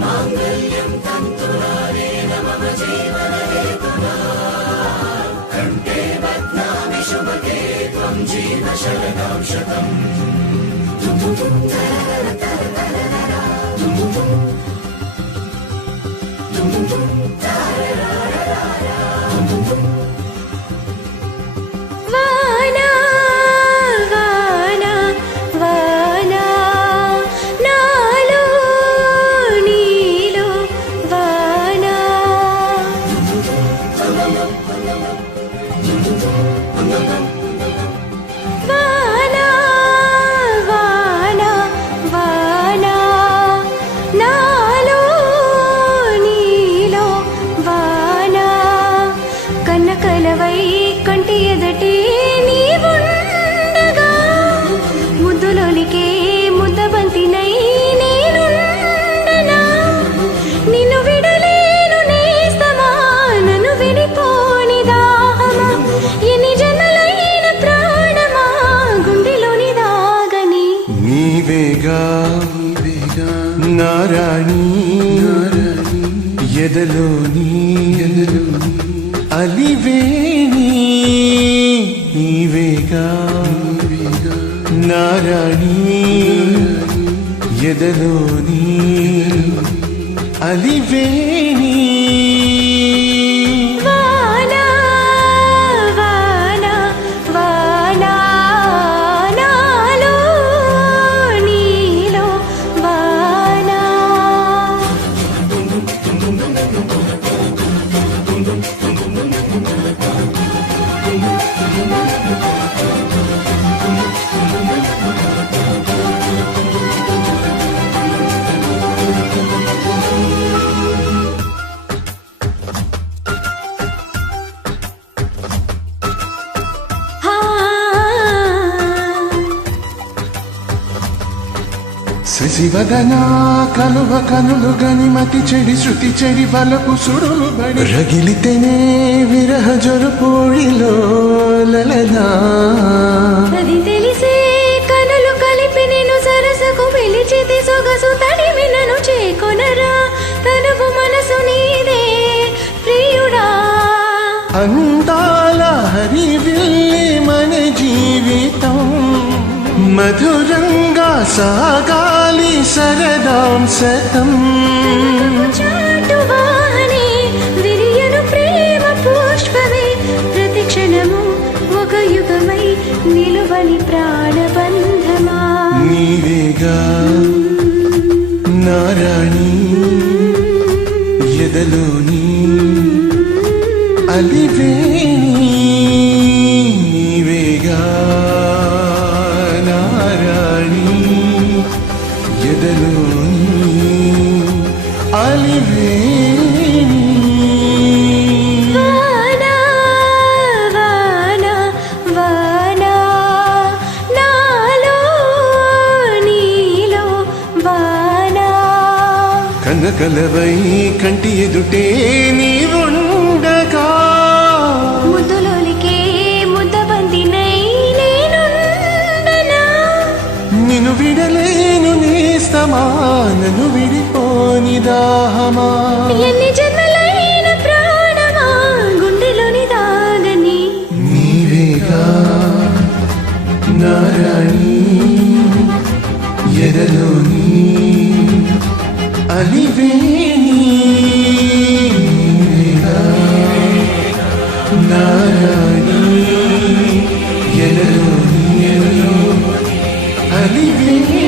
మాంగళ్యం తంతునానేన మమ జీవన హేతునా కంఠే బధ్నామి శుభగే త్వం జీవ శరదాం శతం వానా వానా వానా నాలో నీలో వానా వానా వానా వానా నాలో నీలో వానా కన్నకలవై కంటి ఎదటే నీవుండగా ముద్దులోలికే ముద్దబంతినై నేనుండనా నిన్ను విడలేను నేస్తమా నన్ను విడిపోని దాహమా ఎన్ని జన్మలైన ప్రాణమా గుండెలోని దాగని నీవేగా నారాణి ఎదలోని అలివేణి నీవేగా నారాణి ఎదలోని అలివేణి వానా వానా వానా నాలో నీలో వానా శశివదనా కలువ కనులు గనిమతి చెడి శృతి చెడి వలపు సుడులు బడి రగిలితేనే విరహ జరుపోడిలో లలనా అది తెలిసే కనులు కలిపి నేను సరసకు పిలిచితి సొగసు తడిమి నన్ను చేకొనరా తనువు మనసు నీదే ప్రియుడా అందాల హరివిల్లి మన జీవితం మధురంగా సాగాలి సరదాం శతం చాటు వాహనే విరియను ప్రేమ పుష్పమే ప్రతి క్షణము ఒక యుగమై నిలువని ప్రాణబంధమా నీవేగా నారాణి ఎదలోని అలివేణి నీవేగా నారాణి ఎదలోని అలివేణి వానా వానా వానా నాలో నీలో వానా కనకలవై కంటి ఎదుటే నీవుండగా ముద్దులోలికే ముద్దబందినై నేనుండనా నిన్ను విడలేను నేస్తమా నన్ను విడిపోని దాహమా ఎన్ని జన్మలైన ప్రాణమా గుండెలోని దాగని నీవేగా నారాణి ఎదలోని అలివేణి నీవేగా నారాణి ఎదలోని అలివేణి